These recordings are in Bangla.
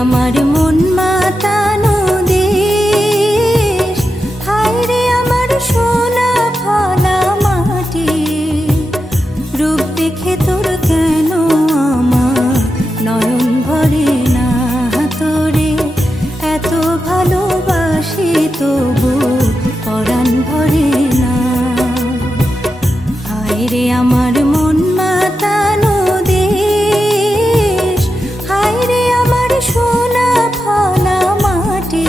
আমার মন মাতানো দেশ, হায় রে আমার সোনা ফলা মাটি, রূপ দেখে তোর কেন আমার নয়ন ভরে না, তোরে এত ভালোবাসি তবু পরাণ ভরে না। হায় রে আমার মন মাতানো দেশ, হায় রে আমার সোনা ফলা মাটি,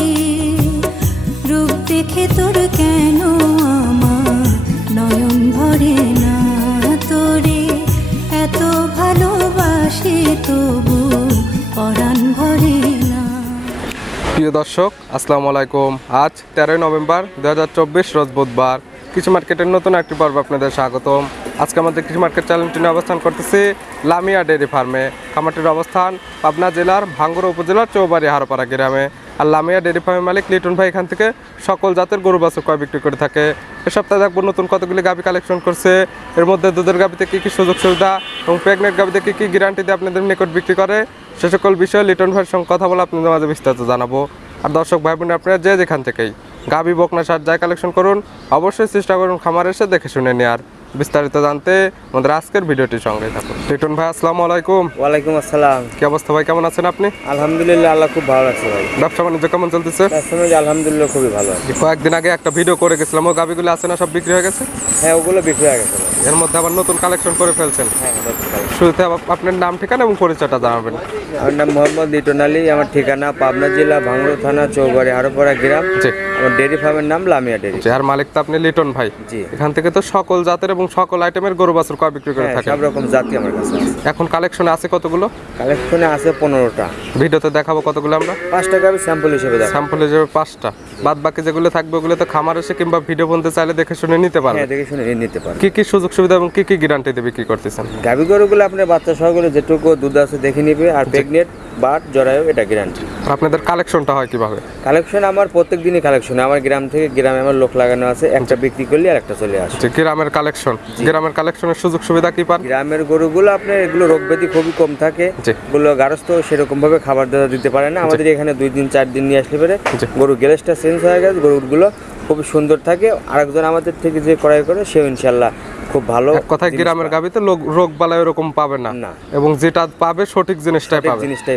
রূপ দেখে তোর কেন আমার নয়ন ভরে না, তোরে এত ভালোবাসি তবু পরাণ ভরে না। প্রিয় দর্শক, আসসালামু আলাইকুম। আজ 13 নভেম্বর 2024 রোজ বুধবার। কৃষি মার্কেটের নতুন একটি পর্ব আপনাদের স্বাগতম। আজকে আমাদের কৃষি মার্কেট চ্যানেলটি নিয়ে অবস্থান করতেছি লামিয়া ডেয়ারি ফার্মে। খামারটির অবস্থান পাবনা জেলার ভাঙ্গুড়া উপজেলার চৌবাড়ি হারোপাড়া গ্রামে। আর লামিয়া ডেয়ারি ফার্মের মালিক লিটন ভাই এখান থেকে সকল জাতের গরু বাছুর ক্রয় বিক্রি করে থাকে। এ সপ্তাহে দেখবো নতুন কতগুলি গাভী কালেকশন করছে, এর মধ্যে দুধের গাভীতে কী কী সুযোগ সুবিধা এবং প্রেগনেন্ট গাভীতে কী কী গ্যারান্টি দিয়ে আপনাদের নিকট বিক্রি করে, সে সকল বিষয়ে লিটন ভাইয়ের সঙ্গে কথা বলে আপনাদের মাঝে বিস্তারিত জানাবো। আর দর্শক ভাই বোন, আপনারা যে যেখান থেকেই গাভী বকনা সার যাই কালেকশন করুন, অবশ্যই চেষ্টা করুন খামার এসে দেখে শুনে নেওয়ার। বিস্তারিত জানতে আমাদের আজকের ভিডিওটির সঙ্গে থাকুন। লিটন ভাই, আসসালামু আলাইকুম। ওয়ালাইকুম আসসালাম। কি অবস্থা ভাই, কেমন আছেন আপনি? আলহামদুলিল্লাহ, আল্লাহ খুব ভালো আছে ভাই। ব্যবসা বাণিজ্য কেমন চলতেছে? আলহামদুলিল্লাহ খুবই ভালো আছে। কয়েকদিন আগে একটা ভিডিও করে গেছিলাম, ও গাভীগুলো আছে না সব বিক্রি হয়ে গেছে? হ্যাঁ, ওগুলো বিক্রি হয়ে গেছে। এর মধ্যে আবার নতুন কালেকশন করে ফেলছেন। হ্যাঁ, শুরুতে আপনার নাম, ঠিকানা এবং পরিচয়টা জানাবেন। আমার নাম মোহাম্মদ লিটন আলী, আমার ঠিকানা পাবনা জেলা ভাঙ্গুড়া থানা চৌবাড়ি হারোপাড়া গ্রাম। আমার ডেয়ারি ফার্মের নাম লামিয়া ডেয়ারি। আর মালিক তো আপনি লিটন ভাই। জি। এখান থেকে তো সকল জাতের এবং সকল আইটেমের গরু বাছুর ক্রয় বিক্রি করে থাকে। সব রকম জাতি আমার কাছে আছে। এখন কালেকশনে আছে কতগুলো? কালেকশনে আছে 15টা। ভিডিওতে দেখাবো কতগুলো আমরা? 5টা গাভী স্যাম্পল হিসেবে দেখাবো। স্যাম্পল হিসেবে 5টা। বাদ বাকি যেগুলো থাকবে ওগুলো তো খামার এসে কিংবা ভিডিও বলতে চাইলে দেখে শুনে নিতে পারবে। হ্যাঁ, দেখে শুনে নিতে পারবে। কি কি সুযোগ সুবিধা এবং কি কি গ্যারান্টি দিয়ে বিক্রি করতেছেন? গাভী গরুগুলো আপনার বাচ্চা সহগুলো যেটুকু দুধ আছে দেখে নিবে, আর প্রেগনেন্ট বাট জরায়ু এটা গ্যারান্টি। আপনাদের কালেকশনটা হয় কিভাবে? কালেকশন আমার প্রত্যেক দিনই কালেকশন। আমার গ্রাম থেকে গ্রামে আমার লোক লাগানো আছে, একটা বিক্রি করলে আর একটা চলে আসে। গ্রামের কালেকশন, গ্রামের কালেকশনের সুযোগ সুবিধা কি পান? গ্রামের গরুগুলো আপনার এগুলো রোগ ব্যাধি খুবই কম থাকে, এগুলো গারস্থ সেরকম ভাবে খাবার দাবার দিতে পারে না। আমাদের এখানে 2 দিন 4 দিন নিয়ে আসলে পরে গরু গ্যাসটা চেঞ্জ হয়ে গেছে, গরুগুলো খুব সুন্দর থাকে। আরেকজন আমাদের থেকে যে ক্রয় করে সেও ইনশাল্লাহ খুব ভালো। কথায় গ্রামের গাভীতে রোগ বালাই এরকম পাবে না, এবং যেটা পাবে সঠিক জিনিসটাই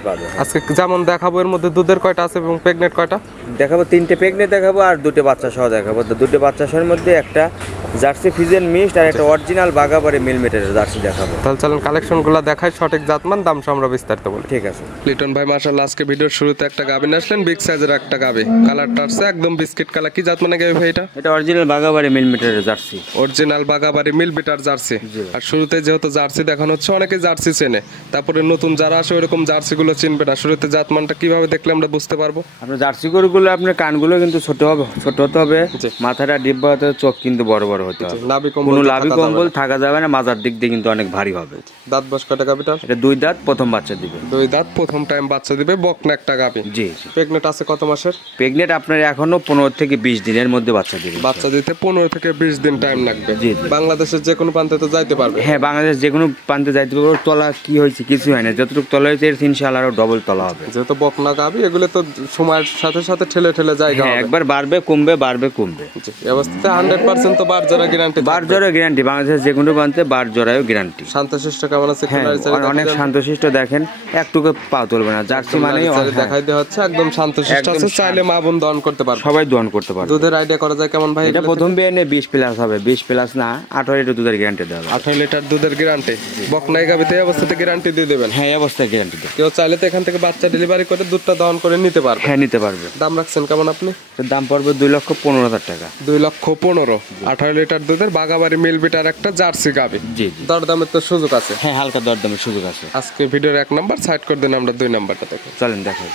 পাবে। আজকে যেমন দেখাবো, এর মধ্যে দুধের কয়টা আছে এবং প্রেগনেন্ট কয়টা দেখাবো? 3টে প্রেগনেন্ট দেখাবো আর 2টে বাচ্চা সহ দেখাবো। তো 2টে বাচ্চা সহের মধ্যে একটা জার্সি ফিজিয়ান মিক্সড আর একটা অরিজিনাল বাগাবাড়ি মিল মিটারের জার্সি দেখাবো। তাহলে চলেন কালেকশনগুলো দেখাই, সঠিক জাতমান দাম আমরা বিস্তারিত বলি। ঠিক আছে। লিটন ভাই মাশাআল্লাহ, আজকে ভিডিওর শুরুতে একটা গাভী নিয়ে আসলেন, বিগ সাইজের একটা গাভী। কালারটা আছে একদম বিস্কিট কালার। কি জাত মানে গাভী ভাই এটা? এটা অরিজিনাল বাগাবাড়ি মিল মিটারের জার্সি। অরিজিনাল বাগাবাড়ি মিল মিটার জার্সি। আর শুরুতে যেহেতু জার্সি দেখানো হচ্ছে, অনেকে জার্সি চেনে, তারপরে নতুন যারা আসে ওরকম জার্সি গুলো চিনবে না। শুরুতে জাতমানটা কিভাবে দেখলে আমরা বুঝতে পারবো? আপনার জার্সি গরুগুলো আপনার কানগুলো কিন্তু ছোট হতে হবে, মাথাটা ডিব্বা হতে হবে, চোখ কিন্তু বড় বড় হতে হবে। কোনো লাভি কম্বল থাকা যাবে না, মাজার দিক দিয়ে কিন্তু অনেক ভারী হবে। দাঁত বয়স কয়টা গাভীটার? এটা 2 দাঁত, প্রথম বাচ্চা দিবে। 2 দাঁত, প্রথম টাইম বাচ্চা দিবে, বকনা একটা গাভী। জি। প্রেগনেন্ট আছে কত মাসের? প্রেগনেন্ট আপনার এখনো 15 থেকে 20 দিনের মধ্যে বাচ্চা দিবে। বাচ্চা দিতে 15 থেকে 20 দিন টাইম লাগবে। জি। বাংলাদেশের যে কোনো প্রান্তে তো যাইতে পারবে? হ্যাঁ, বাংলাদেশ যে কোনো প্রান্তে যাইতে পারবে। তলা কি হয়েছে কিছু হয় না, যতটুকু তলা হয়েছে ইনশাআল্লাহ আরো ডবল তলা হবে। যেহেতু বকনা গাভী, এগুলো তো সময়ের সাথে সাথে ঠেলে ঠেলে জায়গা হবে। একবার বাড়বে কমবে, বাড়বে কমবে। এই অবস্থাতে 100% তো বার জোড়া গ্যারান্টি। বার জোড়া গ্যারান্টি, বাংলাদেশের যে কোনো প্রান্তে বার জোড়াও গ্যারান্টি। শান্তশিষ্ট কেমন আছে? অনেক শান্তশিষ্ট, দেখেন একটুকু পা তুলবে না। জার্সি মানে দেখাই দেওয়া হচ্ছে একদম শান্তশিষ্ট আছে, চাইলে মা বোন দহন করতে পারবে, সবাই দহন করতে পারবে। দুধের আইডিয়া করা যায় কেমন ভাই? এটা প্রথম বিয়ানে 20 প্লাস হবে, 20 প্লাস না 18 লিটার দুধের গ্যারান্টি দেওয়া হবে। 18 লিটার দুধের গ্যারান্টি বকনাই গাভীতে এই অবস্থাতে গ্যারান্টি দিয়ে দেবেন? হ্যাঁ, এই অবস্থায় গ্যারান্টি দেবেন। কেউ চাইলে তো এখান থেকে বাচ্চা ডেলিভারি করে দুধটা দহন করে নিতে পারবে? হ্যাঁ, নিতে পারবে। দাম রাখছেন কেমন আপনি? দাম পড়বে 2,15,000 টাকা। 2,15,000। 18 লিটার দুধের বাগাবাড়ি মিল বিটার একটা জার্সি গাভী। জি। দরদামের তো সুযোগ আছে? হ্যাঁ, হালকা দরদামের সুযোগ আছে। আজকে ভিডিওর 1 নাম্বার সাইড করে দেন, আমরা 2 নাম্বারটা দেখো। চলেন দেখাই।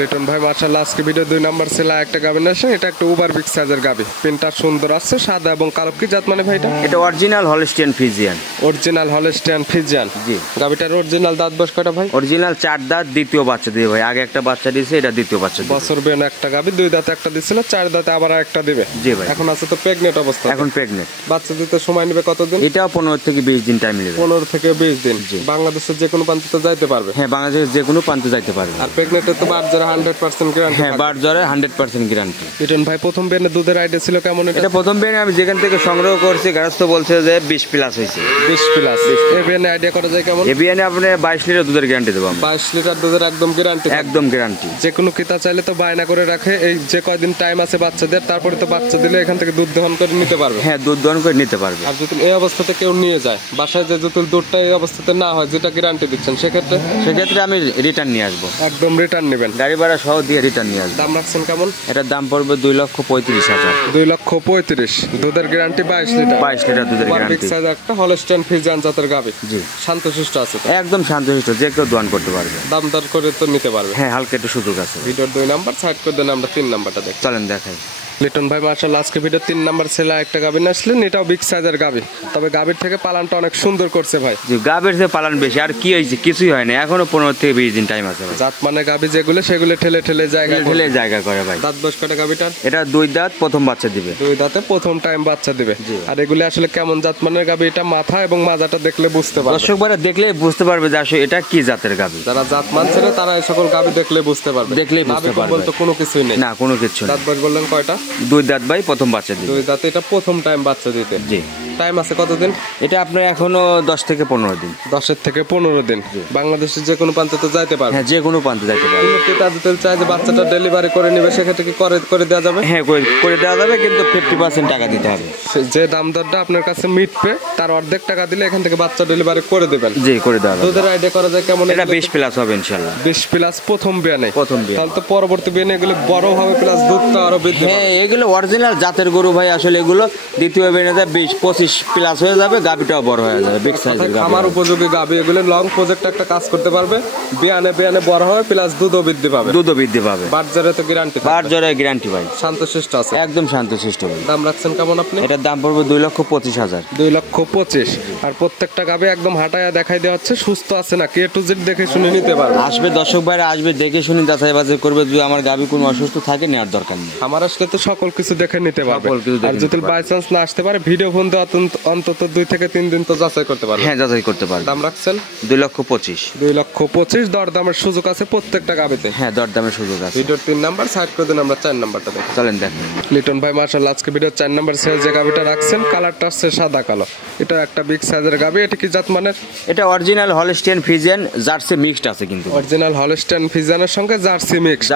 লিটন ভাই মাশাআল্লাহ, আজকে ভিডিও 2 নাম্বার ছিল একটা গাভী নিয়ে আসেন। এটা একটা ওভার বিগ সাইজের গাভী, পিনটা সুন্দর আছে, সাদা এবং কালো। কি জাত মানে ভাই এটা? এটা original Holstein Friesian. Original Holstein Friesian. জি। গাবিটার অরিজিনাল দাঁত বয়স কয়টা ভাই? অরিজিনাল 4 দাঁত, দ্বিতীয় বাচ্চা দিবে ভাই। আগে একটা বাচ্চা দিয়েছে, এটা দ্বিতীয় বাচ্চা দিবে। বছর বেন একটা গাবি, 2 দাঁতে একটা দিছিল, 4 দাঁতে আবার একটা দিবে। জি ভাই। এখন আছে তো প্রেগনেন্ট অবস্থা? এখন প্রেগনেন্ট। বাচ্চা দিতে সময় নেবে কতদিন? এটাও 15 থেকে 20 দিন টাইম নেবে। 15 থেকে 20 দিন। বাংলাদেশের যে কোনো প্রান্তে তো যাইতে পারবে? হ্যাঁ, বাংলাদেশের যে কোনো প্রান্তে যাইতে পারবে। আর প্রেগনেন্টে তো বার জ্বরে 100% গ্যারান্টি। হ্যাঁ, বার জ্বরে 100% গ্যারান্টি। লিটন ভাই প্রথম বেনে দুধের আইডিয়া ছিল কেমন? এটা প্রথম বেনে আমি যেখান থেকে সংগ্রহ করছি, গারস্থ বলছে যে 20 প্লাস হয়েছে। 20 প্লাস। এই বেনে আইডিয়া করা যায় কেমন? এই বেনে আপনি 22 লিটার দুধের গ্যারান্টি দেব আমরা। 22 লিটার দুধের একদম গ্যারান্টি? একদম গ্যারান্টি। যে কোনো ক্রেতা চাইলে তো বায়না করে রাখে, এই যে কয়দিন টাইম আছে বাচ্চাদের, তারপরে তো বাচ্চা দিলে এখান থেকে দুধ দহন করে নিতে পারবে। হ্যাঁ, দুধ দহন করে নিতে পারবে। আর যদি এই অবস্থাতে কেউ নিয়ে যায় বাসায়, যে যদি দুধটা এই অবস্থাতে না হয় যেটা গ্যারান্টি দিচ্ছেন, সেক্ষেত্রে আমি রিটার্ন নিয়ে আসবো। একদম রিটার্ন নেবেন? গাড়ি ভাড়া সহ দিয়ে রিটার্ন নিয়ে আসবো। দাম রাখছেন কেমন? এটার দাম পড়বে 2,35,000। 2,35,000। দুধের গ্যারান্টি 22 লিটার। 22 লিটার দুধের গ্যারান্টি। একটা হলস্টাইন ফ্রিজিয়ান জাতের গাভী। জি। শান্তশিষ্ট আছে তো? একদম শান্তশিষ্ট, যে কেউ দোয়ান করতে পারবে। দাম দর করে তো নিতে পারবে? হ্যাঁ, হালকা একটু সুযোগ আছে। ভিডিওর 2 নাম্বার সাইড করে দেন, আমরা 3 নাম্বারটা দেখি। চলেন দেখাই। লিটন ভাই মাশাআল্লাহ আজকে ভিডিও 3 নাম্বার ছেলে একটা গাভী নিয়ে আসলেন। এটাও বিগ সাইজের গাভী, তবে গাভীর থেকে পালানটা অনেক সুন্দর করছে ভাই। জি, গাভীর থেকে পালান বেশি। আর কি হয়েছে? কিছুই হয় না, এখনো 15 থেকে 20 দিন টাইম আছে ভাই। জাত মানে গাভী যেগুলো সেগুলো ঠেলে ঠেলে জায়গা করে ভাই। দাঁত বয়স কয়টা গাভীটার? এটা 2 দাঁত, প্রথম বাচ্চা দিবে। 2 দাঁতে প্রথম টাইম বাচ্চা দিবে। আর এগুলো আসলে কেমন জাত মানের গাভী, এটা মাথা এবং মাজাটা দেখলে বুঝতে পারবে। দর্শক ভাইরা দেখলে বুঝতে পারবে যে আসলে এটা কি জাতের গাভী। যারা জাত মানছে না তারা এই সকল গাভী দেখলে বুঝতে পারবে। দেখলেই বুঝতে পারবে। বলতে কোনো কিছুই নেই। না, কোনো কিছু না। দাঁত বয়স বললেন কয়টা? 2 দাঁত ভাই, প্রথম বাচ্চা দিবে। 2 দাঁতে এটা প্রথম টাইম বাচ্চা দিতে। জি। টাইম আছে কতদিন? এটা আপনার এখনো 10 থেকে 15 দিন। 10 থেকে 15 দিন। বাংলাদেশের যে কোনো প্রান্তে তো যাইতে পারবে? হ্যাঁ, যে কোনো প্রান্তে যাইতে পারবে। কিন্তু ক্রেতা যদি চায় যে বাচ্চাটা ডেলিভারি করে নেবে, সেক্ষেত্রে কি করে দেওয়া যাবে? হ্যাঁ, করে দেওয়া যাবে, কিন্তু 50% টাকা দিতে হবে। যে দাম দরটা আপনার কাছে মিটবে তার অর্ধেক টাকা দিলে এখান থেকে বাচ্চা ডেলিভারি করে দেবেন। জি, করে দেওয়া যাবে। দুধের আইডিয়া করা যায় কেমন? এটা 20 প্লাস হবে ইনশাআল্লাহ। 20 প্লাস প্রথম বিয়ানে? প্রথম বিয়ানে। তাহলে তো পরবর্তী বিয়ানে এগুলো বড় হবে, প্লাস দুধটা আরো বৃদ্ধি পাবে। হ্যাঁ, এগুলো অরিজিনাল জাতের গরু ভাই। আসলে এগুলো দ্বিতীয় বিয়ানে 20-25 প্লাস হয়ে যাবে, গাভীটাও বড় হয়ে যাবে, বিগ সাইজের গাভী। আমার উপযোগী গাভী এগুলো লং প্রজেক্ট একটা কাজ করতে পারবে, বিয়ানে বড় হবে, প্লাস দুধও বৃদ্ধি পাবে। বাজারে তো গ্যারান্টি? বাজারে গ্যারান্টি ভাই। শান্তশিষ্ট আছে? একদম শান্তশিষ্ট ভাই। দাম রাখছেন কেমন আপনি? এটার দাম পড়বে 2,25,000। 2,25,000। আর প্রত্যেকটা গাভী একদম হাঁটায়া দেখাই দেওয়া হচ্ছে, সুস্থ আছে না কে টু জেড দেখে শুনে নিতে পারবে। আসবে দর্শক ভাইরা, আসবে দেখে শুনে যাচাই বাছাই করবে। যদি আমার গাভী কোনো অসুস্থ থাকে, নেওয়ার দরকার নেই। আমার আসলে তো সকল কিছু দেখে নিতে পারবে। আর যদি বাই চান্স না আসতে পারে, ভিডিও ফোন দিয়ে অন্তত 2 থেকে 3 দিন তো যাচাই করতে পারবে। হ্যাঁ, যাচাই করতে পারবে। দাম রাখছেন? 2,25,000। 2,25,000। দরদামের সুযোগ আছে প্রত্যেকটা গাভীতে? হ্যাঁ, দরদামের সুযোগ আছে। ভিডিওর 3 নাম্বার সাইড করে দেন, আমরা 4 নাম্বারটা দেখি। চলেন দেখেন। লিটন ভাই মাশাআল্লাহ আজকে ভিডিও 4 নাম্বার সাইজ যে গাভীটা রাখছেন, কালারটা হচ্ছে সাদা কালো। এটা একটা বিগ সাইজের গাভী। এটা কি জাত মানের? এটা original Holstein Friesian jersey mixed আছে কিন্তু। অরিজিনাল হলস্টাইন ফ্রিজিয়ানের সঙ্গে জার্সি মিক্স।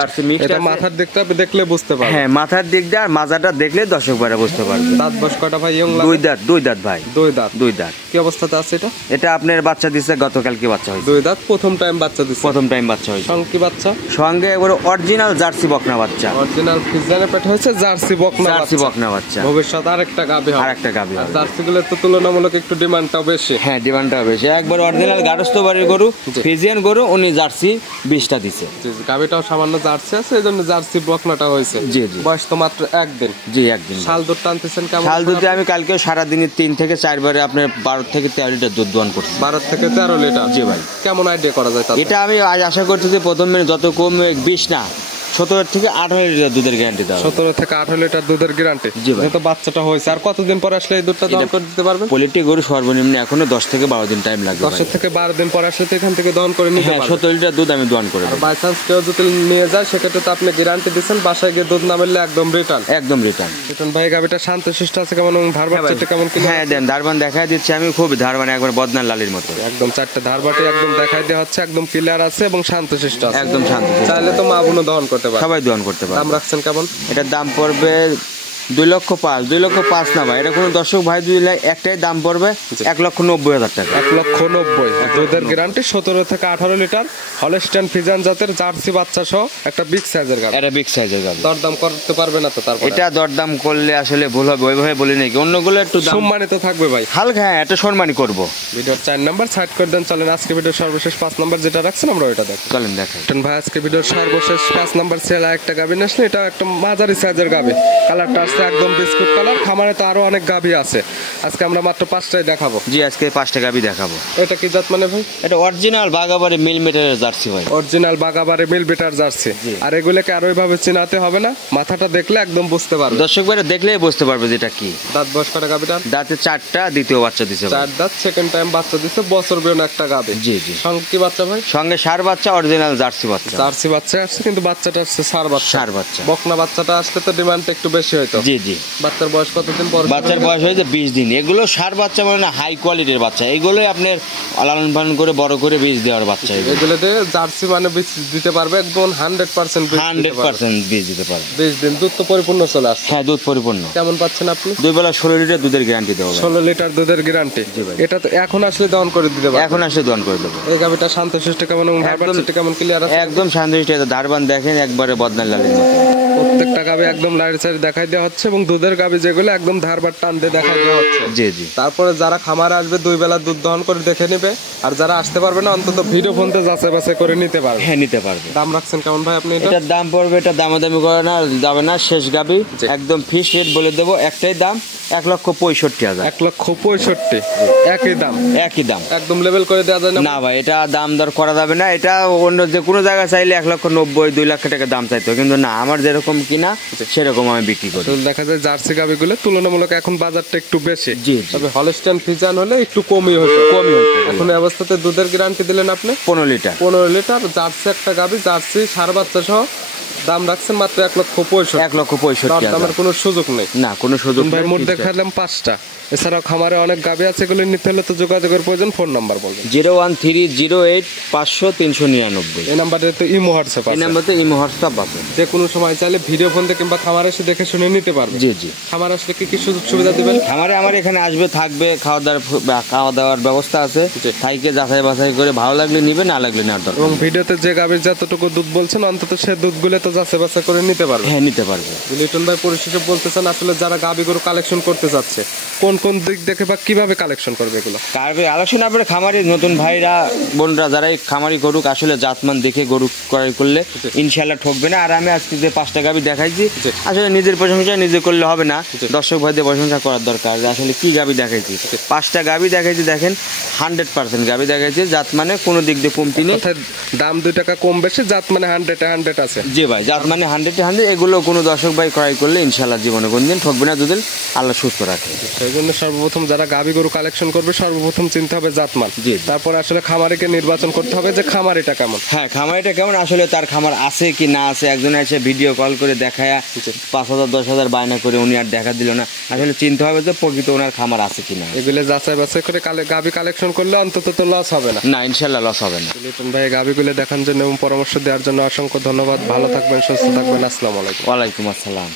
এটা মাথার দিকটা দেখলে বুঝতে পারবে? হ্যাঁ, মাথার দিকটা আর মাজাটা দেখলে দর্শক ভাইরা বুঝতে পারবে। দাঁত বয়স কয়টা ভাই? ইয়ং? 2 দাঁত। 2 দাঁত ভাই। 2 দাঁত। দাঁত। কি অবস্থাতে আছে এটা? এটা আপনার বাচ্চা দিচ্ছে, গতকালকে বাচ্চা হয়েছে। 2 দাঁত প্রথম টাইম বাচ্চা দিচ্ছে? প্রথম টাইম বাচ্চা হয়েছে। সঙ্গে কি বাচ্চা? সঙ্গে একবারে অরিজিনাল জার্সি বকনা বাচ্চা। অরিজিনাল ফ্রিজিয়ানের পেট হয়েছে জার্সি বকনা বাচ্চা। জার্সি বকনা বাচ্চা। ভবিষ্যৎ আরেকটা গাভী হবে। আরেকটা গাভী হবে। জার্সিগুলোর তো তুলনামূলক একটু ডিমান্ডটাও বেশি। হ্যাঁ, ডিমান্ডটাও বেশি। একবার অরিজিনাল গারস্থ বাড়ির গরু, ফ্রিজিয়ান গরু, উনি জার্সি 20টা দিছে। জি, গাভীটাও সামান্য জার্সি আছে, এইজন্য জার্সি বকনাটা হয়েছে। জি জি। বয়স তো মাত্র 1 দিন। জি, 1 দিন। শাল দুধ টানতেছেন কেমন? শাল দুধে আমি কালকে সারা দিনে 3 থেকে 4 বারে আপনার 12 থেকে 13 লিটার দুধ দোয়ান করছি। 12 থেকে 13 লিটার? জি ভাই। কেমন আইডিয়া করা যায়? এটা আমি আজ আশা করছি যে প্রথম দিনে যত কম 20 না 17 থেকে 18 লিটার দুধের গ্যারান্টি দাও। 17 থেকে 18 লিটার দুধের গ্যারান্টি? জি ভাই। যেহেতু বাচ্চাটা হয়েছে, আর কতদিন পর আসলে এই দুধটা দহন করে দিতে পারবে? পোল্ট্রি গরু সর্বনিম্ন এখনো 10 থেকে 12 দিন টাইম লাগবে। 10 থেকে 12 দিন পর আসলে তো এখান থেকে দহন করে নিতে পারবে। 17 লিটার দুধ আমি দোয়ান করে দেব। বাই চান্স কেউ যদি নিয়ে যায়, সেক্ষেত্রে তো আপনি গ্যারান্টি দিচ্ছেন, বাসায় গিয়ে দুধ না মিললে একদম রিটার্ন? একদম রিটার্ন। লিটন ভাই গাভীটা শান্তশিষ্ট আছে কেমন? ধারবাটটা কেমন? হ্যাঁ, দেন ধারবান দেখাই দিচ্ছি আমি, খুব ধারবান, একবার বদনার লালির মতো। একদম 4টে ধারবাটি একদম দেখাই দেওয়া হচ্ছে, একদম ক্লিয়ার আছে এবং শান্তশিষ্ট আছে। একদম শান্তশিষ্ট। চাইলে তো মা বোনও দহন করতে পারে? সবাই দোয়ান করতে পারে। দাম রাখছেন কেমন? এটার দাম পড়বে 2,05,000। 2,05,000 না ভাই, এটা কোনো দর্শক ভাই যদি একটাই দাম পড়বে 1,90,000 টাকা। 1,90,000। দুধের গ্যারান্টি 17 থেকে 18 লিটার, হলস্টাইন ফ্রিজিয়ান জাতের জার্সি বাচ্চা সহ একটা বিগ সাইজের গাভী। এটা বিগ সাইজের গাভী। দরদাম করতে পারবে না তো? তারপর এটা দরদাম করলে আসলে ভুল হবে, ওইভাবে বলি নাকি, অন্যগুলো একটু সম্মানিত থাকবে ভাই, হালকা। হ্যাঁ, এটা সম্মানই করব। ভিডিওর 4 নাম্বার সাইড করে দেন। চলেন আজকে ভিডিওর সর্বশেষ 5 নাম্বার যেটা রাখছেন আমরা ওইটা দেখি। চলেন দেখাই। ভাই আজকে ভিডিওর সর্বশেষ 5 নাম্বার সেল একটা গাভী আসলে, এটা একটা মাঝারি সাইজের গাভী। কালারটা আসছে একদম বিস্কুট কালার। খামারে তো আরো অনেক গাভী আছে, আজকে আমরা মাত্র 5টাই দেখাবো। জি, আজকে 5টা গাভী দেখাবো। এটা কি জাত মানে ভাই? এটা অরিজিনাল বাগাবাড়ি মিল মিটারের জার্সি ভাই। অরিজিনাল বাগাবাড়ি মিল বিটার জার্সি। আর এগুলোকে আরো এইভাবে চিনাতে হবে না, মাথাটা দেখলে একদম বুঝতে পারবে, দর্শক ভাইরা দেখলেই বুঝতে পারবে যেটা কি। দাঁত বয়স কটা গাভীটার? দাঁতে 4টা, দ্বিতীয় বাচ্চা দিছে ভাই। 4 দাঁত, সেকেন্ড টাইম বাচ্চা দিছে, বছর বিয়ন একটা গাভী। জি জি। সঙ্গে কি বাচ্চা ভাই? সঙ্গে ষাঁড় বাচ্চা, অরিজিনাল জার্সি বাচ্চা। জার্সি বাচ্চা আসছে, কিন্তু বাচ্চাটা আসছে ষাঁড় বাচ্চা। ষাঁড় বাচ্চা। বকনা বাচ্চাটা আসলে তো ডিমান্ডটা একটু বেশি হয়তো। জি জি। বাচ্চার বয়স কতদিন পর? বাচ্চার বয়স হয়েছে 20 দিন। এগুলো ষাঁড় বাচ্চা মানে না, হাই কোয়ালিটির বাচ্চা। এগুলোই আপনার লালন পালন করে বড় করে বীজ দেওয়ার বাচ্চা। এগুলোতে জার্সি মানে বীজ দিতে পারবে একদম 100% 100% বীজ দিতে পারবে। 20 দিন দুধ তো পরিপূর্ণ চলে আসছে। হ্যাঁ, দুধ পরিপূর্ণ। কেমন পাচ্ছেন আপনি? 2 বেলা 16 লিটার দুধের গ্যারান্টি দেবো। 16 লিটার দুধের গ্যারান্টি। এটা তো এখন আসলে দহন করে দিতে পারবে। এখন আসলে দহন করে দেবো। এই গাবিটা শান্তশিষ্ট কেমন এবং ধারবানটা কেমন ক্লিয়ার আছে? একদম শান্তশিষ্ট। এটা ধারবান দেখেন একবারে বদনার লালের মতো। প্রত্যেকটা গাবি একদম লাইট সাইড দেখাই দেওয়া হচ্ছে এবং দুধের গাবি যেগুলো একদম ধারবার টান দিয়ে দেখাই দেওয়া হচ্ছে। জি জি। তারপরে যারা খামারে আসবে 2 বেলা দুধ দহন করে দেখে নেবে, আর যারা আসতে পারবে না অন্তত ভিডিও ফোনতে যাচাই বাছাই করে নিতে পারবে। হ্যাঁ, নিতে পারবে। দাম রাখছেন কেমন ভাই আপনি? এটার দাম পড়বে, এটা দামাদামি করে না যাবে না, শেষ গাবি একদম ফিক্স রেট বলে দেবো। একটাই দাম 1,65,000। 1,65,000 একই দাম? একই দাম। একদম লেভেল করে দেওয়া যায় না? না ভাই, এটা দাম দর করা যাবে না। এটা অন্য যে কোনো জায়গায় চাইলে 1,90,000 2 লাখ টাকা দাম চাইতো, কিন্তু না, আমার যেরকম কিনা সেরকম আমি বিক্রি করি। দেখা যায় জার্সি গাবিগুলো তুলনামূলক এখন বাজারটা একটু বেশি। জি। তবে হলস্টাইন ফ্রিজিয়ান হলে একটু কমই হতো। এখন এই অবস্থাতে দুধের গ্যারান্টি দিলেন আপনি 15 লিটার। 15 লিটার জার্সি একটা গাবি, জার্সি ষাঁড় বাচ্চা সহ দাম রাখছেন মাত্র 1,65,000। 1,65,000। দামের কোনো সুযোগ নেই? না, কোনো সুযোগ ভাই নেই। মোট দেখালাম 5টা। এছাড়াও খামারে অনেক গাবি আছে, এগুলো নিতে হলে তো যোগাযোগের প্রয়োজন। ফোন নাম্বার বলবেন? 01308500399। এই নাম্বারে তো ইমো হোয়াটসঅ্যাপ আছে? এই নাম্বারে ইমো হোয়াটসঅ্যাপ আছে। যে কোনো সময় চাইলে ভিডিও ফোন দিয়ে কিংবা খামারে এসে দেখে শুনে নিতে পারবে। জি জি। খামারে আসলে কি কি সুযোগ সুবিধা দিবেন? খামারে আমার এখানে আসবে, থাকবে, খাওয়া দাওয়ার ব্যবস্থা আছে। থাইকে যাচাই বাছাই করে ভালো লাগলে নিবে, না লাগলে নেওয়ার দরকার। এবং ভিডিওতে যে গাবির যতটুকু দুধ বলছেন অন্তত সে দুধগুলো তো যাচাই বাছাই করে নিতে পারবে। হ্যাঁ, নিতে পারবে। লিটন ভাই পরিশেষে বলতে চান আসলে যারা গাবি গরু কালেকশন করতে যাচ্ছে কোন কোন দিক দেখে বা কিভাবে কালেকশন করবে এগুলো? কালেকশন আপনার খামারি নতুন ভাইরা বোনরা যারাই খামারি গরুক আসলে জাতমান দেখে গরু ক্রয় করলে ইনশাল্লাহ ঠকবে না। আর আমি আজকে যে 5টা গাবি দেখাইছি, আসলে নিজের প্রশংসা নিজে করলে হবে না, দর্শক ভাইদের প্রশংসা করার দরকার। আসলে কি গাবি দেখাইছি? 5টা গাবি দেখাইছি, দেখেন 100% গাবি দেখাইছি। জাত মানে কোনো দিক দিয়ে কমতি নেই। দাম 2 টাকা কম বেশি, জাত মানে 100 আছে। জি ভাই, জাত মানে 100 এগুলো কোনো দর্শক ভাই ক্রয় করলে ইনশাল্লাহ জীবনে কোনদিন ঠকবে না। দুধের আল্লাহ সুস্থ রাখে। সেই জন্য সর্বপ্রথম যারা গাবি গরু কালেকশন করবে সর্বপ্রথম চিন্তা হবে জাতমান। তারপর আসলে খামারিকে নির্বাচন করতে হবে যে খামারিটা কেমন। হ্যাঁ, খামারিটা কেমন, আসলে তার খামার আছে কি না আছে। একজন এসে ভিডিও কল করে দেখায় 5,000 10,000 বায়না করে উনি আর দেখা দিল না। আসলে চিন্তা হবে যে প্রকৃত ওনার খামার আছে কিনা। এগুলো যাচাই বাছাই করে গাবি কালেকশন করলে অন্তত তো লস হবে না। না, ইনশাল্লাহ লস হবে না। লিটন ভাই গাবিগুলো দেখার জন্য এবং পরামর্শ দেওয়ার জন্য অসংখ্য ধন্যবাদ। ভালো থাকবেন, সুস্থ থাকবেন। আসসালামু আলাইকুম। ওয়ালাইকুম আসসালাম।